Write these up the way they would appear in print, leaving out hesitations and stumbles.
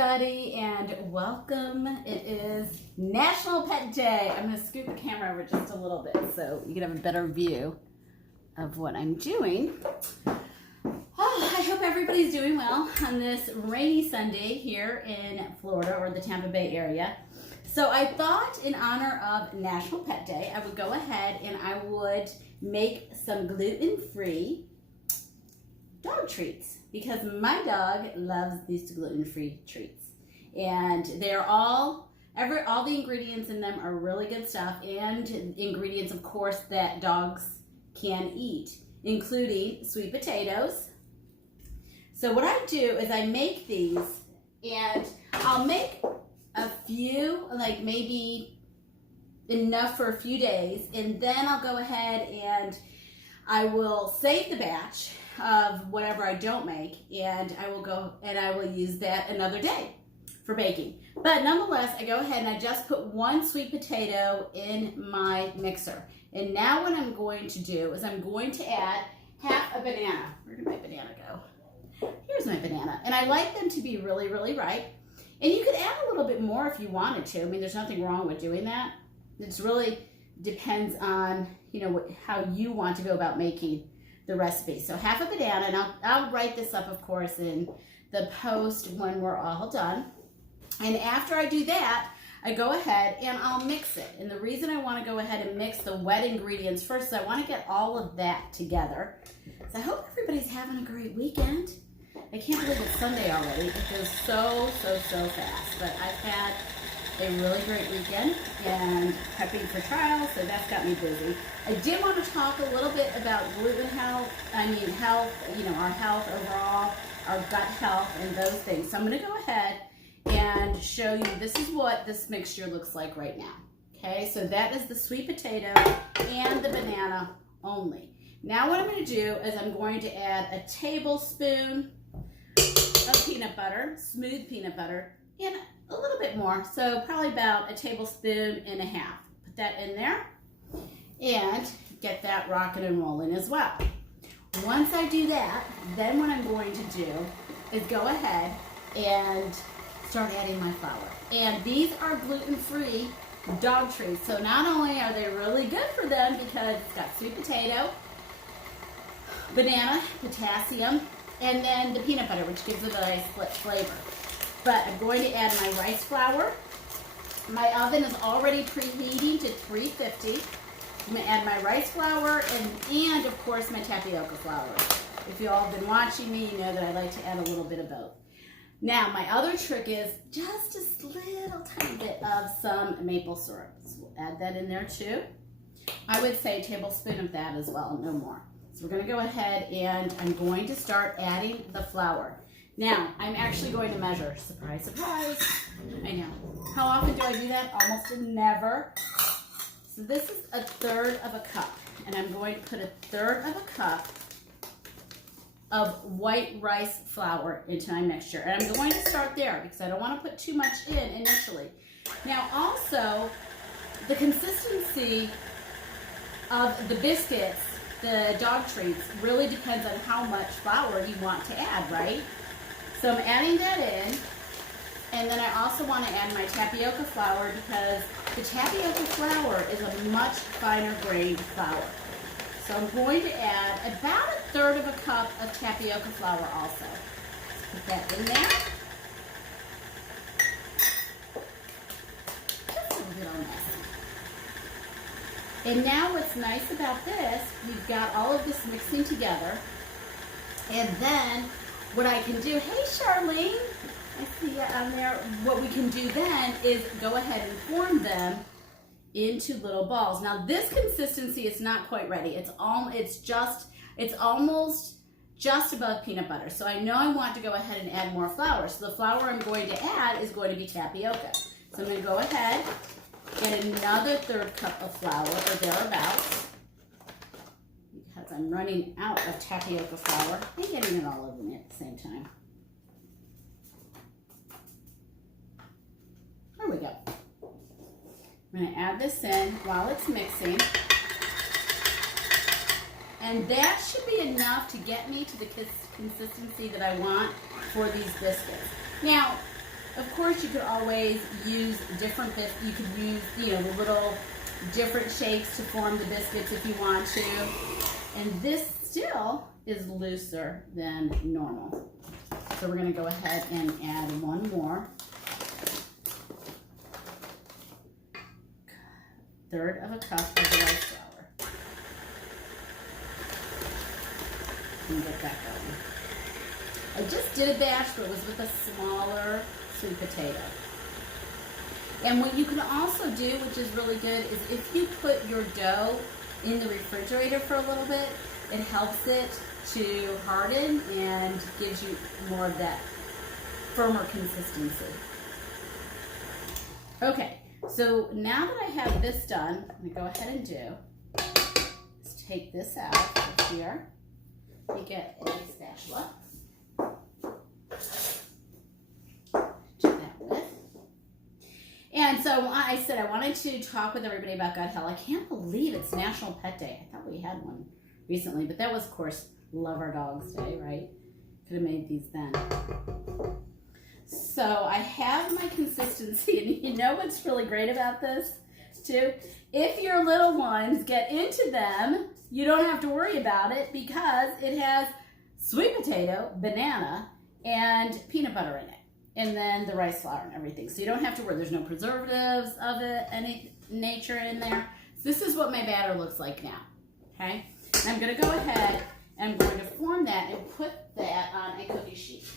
everybody, and welcome. It is National Pet Day. I'm going to scoot the camera over just a little bit so you can have a better view of what I'm doing. Oh, I hope everybody's doing well on this rainy Sunday here in Florida or the Tampa Bay area. So I thought in honor of National Pet Day, I would go ahead and I would make some gluten-free dog treats because my dog loves these gluten-free treats, and they're all the ingredients in them are really good stuff, and ingredients of course that dogs can eat, including sweet potatoes. So what I do is I make these, and I'll make a few, like maybe enough for a few days, and then I'll go ahead and I will save the batch of whatever I don't make, and I will use that another day for baking. But nonetheless, I go ahead and I just put one sweet potato in my mixer. And now what I'm going to do is I'm going to add half a banana. Where did my banana go? Here's my banana. And I like them to be really, really ripe. And you could add a little bit more if you wanted to. I mean, there's nothing wrong with doing that. It's really depends on, how you want to go about making the recipe. So half a banana, and I'll write this up, of course, in the post when we're all done. And after I do that, I go ahead and I'll mix it. And the reason I want to go ahead and mix the wet ingredients first is I want to get all of that together. So I hope everybody's having a great weekend. I can't believe it's Sunday already. It goes so fast. But I've had a really great weekend and prepping for trials, so that's got me busy. I did want to talk a little bit about gluten health, our health overall, our gut health and those things. So I'm going to go ahead and show you, this is what this mixture looks like right now. Okay, so that is the sweet potato and the banana only. Now what I'm going to do is I'm going to add a tablespoon of peanut butter, smooth peanut butter, and a little bit more, so probably about a tablespoon and a half. Put that in there and get that rocking and rolling as well. Once I do that, then what I'm going to do is go ahead and start adding my flour. And these are gluten-free dog treats, so not only are they really good for them because it's got sweet potato, banana, potassium, and then the peanut butter, which gives it a nice split flavor. But I'm going to add my rice flour. My oven is already preheating to 350. I'm going to add my rice flour and of course my tapioca flour. If you all have been watching me, you know that I like to add a little bit of both. Now my other trick is just a little tiny bit of some maple syrup. So we'll add that in there too. I would say a tablespoon of that as well, no more. So we're going to go ahead and I'm going to start adding the flour. Now, I'm actually going to measure. Surprise, surprise. I know. How often do I do that? Almost never. So this is a third of a cup. And I'm going to put a third of a cup of white rice flour into my mixture. And I'm going to start there because I don't want to put too much in initially. Now, also, the consistency of the biscuits, the dog treats, really depends on how much flour you want to add, right? So I'm adding that in, and then I also want to add my tapioca flour because the tapioca flour is a much finer grained flour. So I'm going to add about a third of a cup of tapioca flour also. Let's put that in there. Just a little bit on this. And now what's nice about this, we've got all of this mixing together, and then what I can do, hey Charlene, I see you on there. What we can do then is go ahead and form them into little balls. Now this consistency is not quite ready. It's almost just above peanut butter. So I know I want to go ahead and add more flour. So the flour I'm going to add is going to be tapioca. So I'm going to go ahead and another third cup of flour or thereabouts. Because I'm running out of tapioca flour and getting it all over me at the same time. There we go. I'm going to add this in while it's mixing. And that should be enough to get me to the consistency that I want for these biscuits. Now, Of course, you could always use different bits. You could use, the little different shapes to form the biscuits if you want to. And this still is looser than normal. So we're going to go ahead and add one more. 1/3 of a cup of the rice flour. And get that going. I just did a batch, but it was with a smaller sweet potato. And what you can also do, which is really good, is if you put your dough in the refrigerator for a little bit, it helps it to harden and gives you more of that firmer consistency. Okay, so now that I have this done, I'm going to go ahead and let's take this out of here. You get a spatula. And so I said I wanted to talk with everybody about gut health. I can't believe it's National Pet Day. I thought we had one recently, but that was, of course, Love Our Dogs Day, right? Could have made these then. So I have my consistency, and you know what's really great about this, too? If your little ones get into them, you don't have to worry about it because it has sweet potato, banana, and peanut butter in it. And then the rice flour and everything. So you don't have to worry. There's no preservatives of it, any nature in there. So this is what my batter looks like now, okay? And I'm going to go ahead and I'm going to form that and put that on a cookie sheet.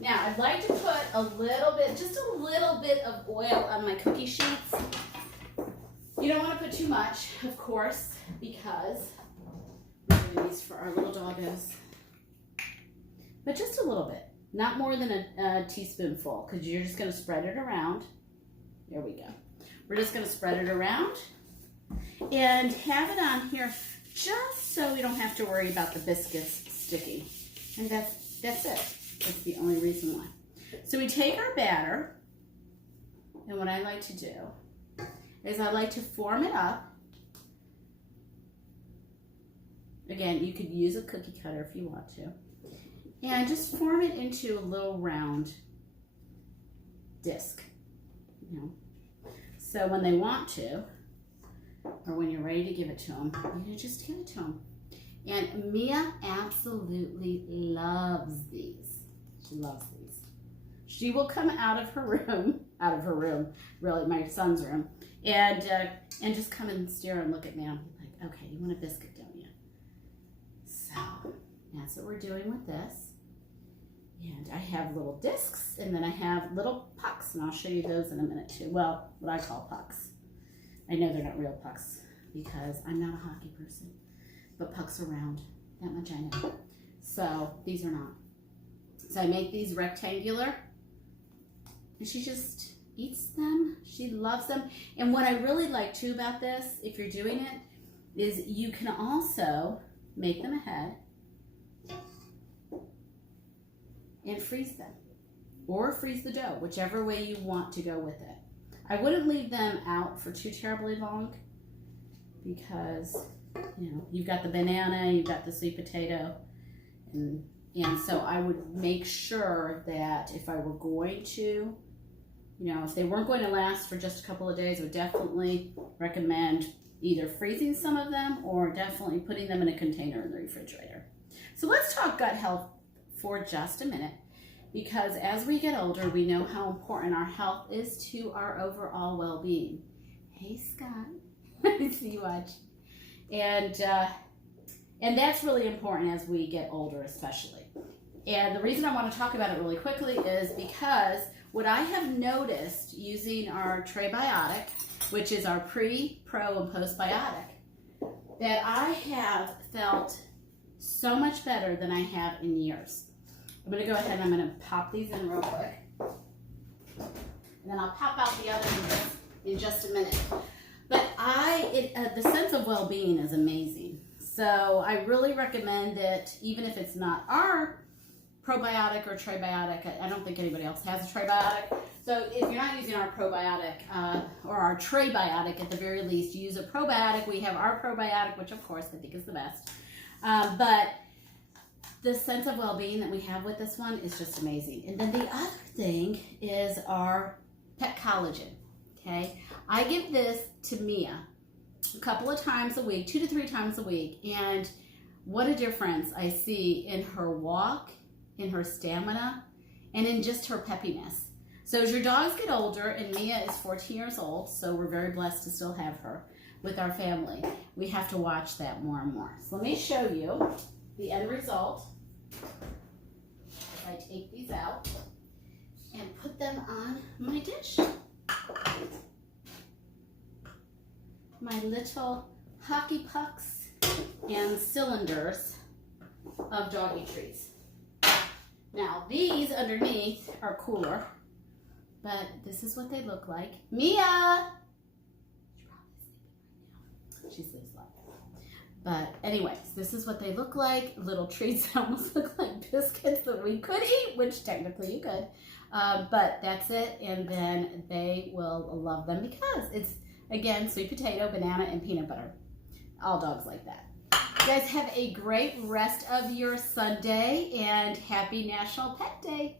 Now, I'd like to put a little bit, just a little bit of oil on my cookie sheets. You don't want to put too much, of course, because we're doing these for our little doggos. But just a little bit. Not more than a teaspoonful, because you're just going to spread it around. There we go. We're just going to spread it around and have it on here just so we don't have to worry about the biscuits sticking. And that's it. That's the only reason why. So we take our batter, and what I like to do is I like to form it up. Again, you could use a cookie cutter if you want to. And just form it into a little round disc, So when they want to, or when you're ready to give it to them, you just give it to them. And Mia absolutely loves these. She loves these. She will come out of her room, really, my son's room, and just come and stare and look at me. I'm like, okay, you want a biscuit, don't you? So that's what we're doing with this. And I have little discs, and then I have little pucks, and I'll show you those in a minute too. Well, what I call pucks. I know they're not real pucks because I'm not a hockey person, but pucks are round. That much I know. So these are not. So I make these rectangular, and she just eats them. She loves them. And what I really like too about this, if you're doing it, is you can also make them ahead and freeze them, or freeze the dough, whichever way you want to go with it. I wouldn't leave them out for too terribly long because, you've got the banana, you've got the sweet potato, and so I would make sure that if I were going to, if they weren't going to last for just a couple of days, I would definitely recommend either freezing some of them or definitely putting them in a container in the refrigerator. So let's talk gut health for just a minute, because as we get older, we know how important our health is to our overall well-being. Hey, Scott, I see you watch. And that's really important as we get older, especially. And the reason I want to talk about it really quickly is because what I have noticed using our Trebiotic, which is our pre, pro, and postbiotic, that I have felt so much better than I have in years. I'm going to go ahead and I'm going to pop these in real quick. And then I'll pop out the other ones in just a minute. But the sense of well-being is amazing. So I really recommend that even if it's not our probiotic or trebiotic, I don't think anybody else has a trebiotic. So if you're not using our probiotic or our trebiotic at the very least, use a probiotic. We have our probiotic, which of course I think is the best. But the sense of well-being that we have with this one is just amazing. And then the other thing is our pet collagen, okay? I give this to Mia a couple of times a week, 2 to 3 times a week, and what a difference I see in her walk, in her stamina, and in just her peppiness. So as your dogs get older, and Mia is 14 years old, so we're very blessed to still have her with our family, we have to watch that more and more. So let me show you the end result. I take these out and put them on my dish. My little hockey pucks and cylinders of doggy treats. Now these underneath are cooler, but this is what they look like. Mia! She sleeps like that. But anyways, this is what they look like. Little treats that almost look like biscuits that we could eat, which technically you could. But that's it, and then they will love them because it's, again, sweet potato, banana, and peanut butter. All dogs like that. You guys have a great rest of your Sunday, and happy National Pet Day.